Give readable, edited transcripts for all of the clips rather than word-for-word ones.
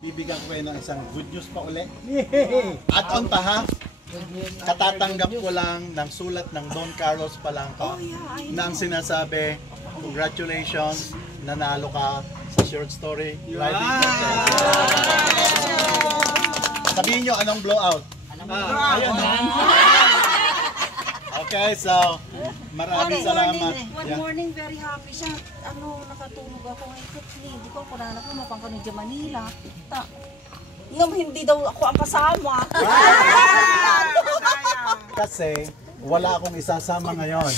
Bibigyan ko kayo ng isang good news pa uli. Add-on pa ha. Katatanggap ko lang ng sulat ng Don Carlos Palanca na ang sinasabi, congratulations, nanalo ka sa short story writing contest. Sabihin nyo anong blowout? Ayun. Okay, so maraming salamat. One morning, very happy siya. Nakatulog ako ngayon. Hindi ko ako nanak mo mapang kami sa Manila. Yung hindi daw ako ang kasama. Kasi wala akong isasama ngayon.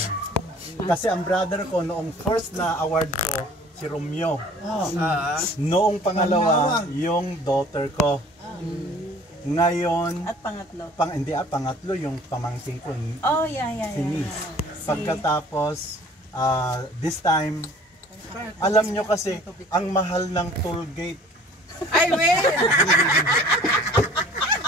Kasi ang brother ko noong first na award ko, si Romeo. Noong pangalawa, yung daughter ko. Ngayon, At pangatlo. Pangatlo yung pamangkin ko. Si Niece. Pagkatapos, this time, alam nyo kasi, ang mahal ng toll gate. Ay, wait!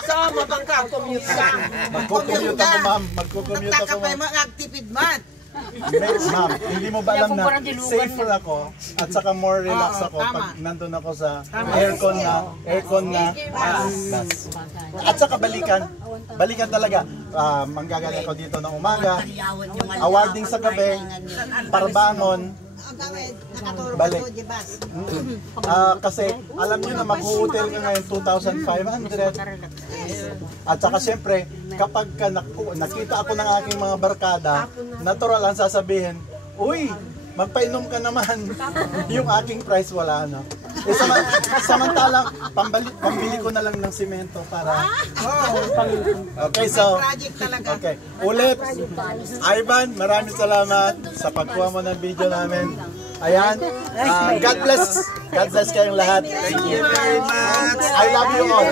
So, mabangka-commute ka. Magkukommute ako, ma'am. Magkukommute ako, Nagtaka pa ma'am. yung mga actipid man. Ma'am, hindi mo ba alam na safer ako at saka more relax ako pag nandun ako sa aircon na bus. At saka balikan talaga. Manggagaling ako dito ng umaga, awarding sa gabi, parbangon, balik. Kasi alam nyo na mag-hotel ka ngayon 2,500. At saka siyempre, kapag nakita ako ng aking mga barkada, natural ang sasabihin, uy, magpainom ka naman. Yung aking price wala, no? Samantalang, pambili ko na lang ng simento para... Okay, so... Okay, ulit, Ivan, maraming salamat sa pagkuha mo ng video namin. Ayan, God bless kayong lahat. Thank you very much. I love you all.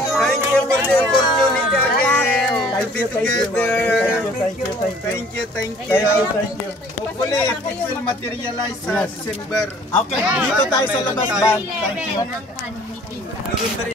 Thank you for the opportunity again. Thank you. Thank you. Hopefully, it will materialize sa December. Okay, dito tayo sa labas ba? Thank you.